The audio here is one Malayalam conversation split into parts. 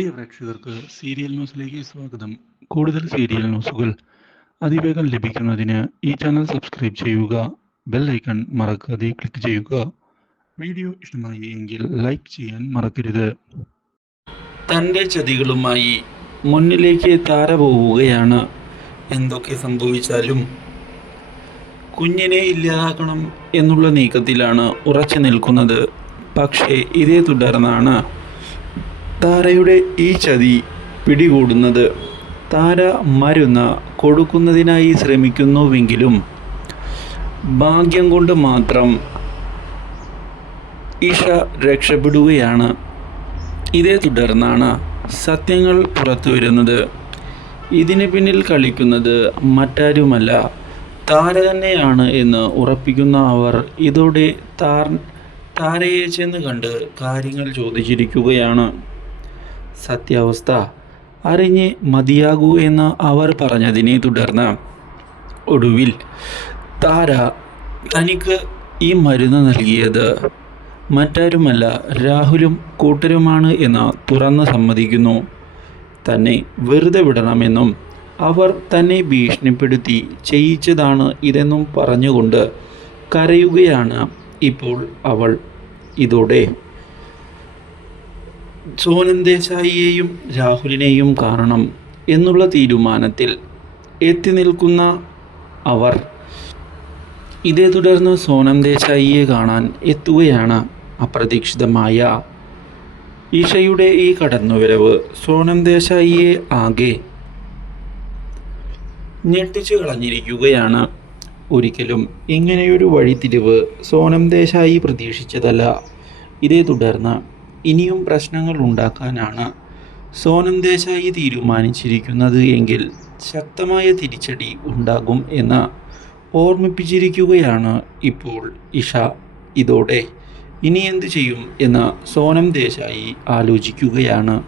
പ്രിയ പ്രേക്ഷകർക്ക് സീരിയൽ ന്യൂസിലേക്ക് സ്വാഗതം. കൂടുതൽ സീരിയൽ ന്യൂസുകൾ അതിവേഗം ലഭിക്കുന്നതിന് ഈ ചാനൽ സബ്സ്ക്രൈബ് ചെയ്യുക ബെൽ ഐക്കൺ മറക്കാതെ ക്ലിക്ക് ചെയ്യുക. വീഡിയോ ഇഷ്ടമായി എങ്കിൽ ലൈക്ക് ചെയ്യാൻ മറക്കരുത്. തന്റെ ചതികളുമായി മുന്നിലേക്ക് താര പോവുകയാണ് എന്തൊക്കെ സംഭവിച്ചാലും കുഞ്ഞിനെ ഇല്ലാതാക്കണം എന്നുള്ള നീക്കത്തിലാണ് ഉറച്ചു നിൽക്കുന്നത്. പക്ഷേ ഇതേ തുടർന്നാണ് താരയുടെ ഈ ചതി പിടികൂടുന്നത് താര മരുന്ന് കൊടുക്കുന്നതിനായി ശ്രമിക്കുന്നുവെങ്കിലും ഭാഗ്യം കൊണ്ട് മാത്രം ഇഷ രക്ഷപ്പെടുകയാണ്. ഇതേ തുടർന്നാണ് സത്യങ്ങൾ പുറത്തു വരുന്നത്. ഇതിന് പിന്നിൽ കളിക്കുന്നത് മറ്റാരുമല്ല താര തന്നെയാണ് എന്ന് ഉറപ്പിക്കുന്ന അവർ ഇതോടെ താർ താരയെ ചെന്ന് കണ്ട് കാര്യങ്ങൾ ചോദിച്ചിരിക്കുകയാണ്. സത്യാവസ്ഥ അറിഞ്ഞ് മതിയാകൂ എന്ന് അവർ പറഞ്ഞതിനെ തുടർന്ന് ഒടുവിൽ താര തനിക്ക് ഈ മരുന്ന് നൽകിയത്. മറ്റാരുമല്ല രാഹുലും കൂട്ടരുമാണ് എന്ന് തുറന്ന് സമ്മതിക്കുന്നു. തന്നെ വെറുതെ വിടണമെന്നും അവർ തന്നെ ഭീഷണിപ്പെടുത്തി ചെയ്യിച്ചതാണ് ഇതെന്നും പറഞ്ഞുകൊണ്ട് കരയുകയാണ് ഇപ്പോൾ അവൾ. ഇതോടെ സോനം ദേശായിയെയും രാഹുലിനെയും കാരണം എന്നുള്ള തീരുമാനത്തിൽ എത്തി നിൽക്കുന്ന അവർ. ഇതേ തുടർന്ന് സോനം ദേശായിയെ കാണാൻ എത്തുകയാണ് അപ്രതീക്ഷിതമായ ഈഷയുടെ ഈ കടന്നുവരവ്. സോനം ദേശായിയെ ആകെ ഞെട്ടിച്ചു കളഞ്ഞിരിക്കുകയാണ്. ഒരിക്കലും ഇങ്ങനെയൊരു വഴിത്തിരിവ് സോനം ദേശായി പ്രതീക്ഷിച്ചതല്ല. ഇതേ തുടർന്ന് ഇനിയും പ്രശ്നങ്ങൾ ഉണ്ടാക്കാനാണ് സോനം ദേശായി തീരുമാനിച്ചിരിക്കുന്നത് എങ്കിൽ ശക്തമായ തിരിച്ചടി ഉണ്ടാകും എന്ന് ഓർമ്മിപ്പിച്ചിരിക്കുകയാണ് ഇപ്പോൾ ഇഷ. ഇതോടെ ഇനി എന്തു ചെയ്യും എന്ന് സോനം ദേശായി ആലോചിക്കുകയാണ്.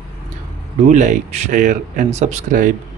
Do like share and subscribe.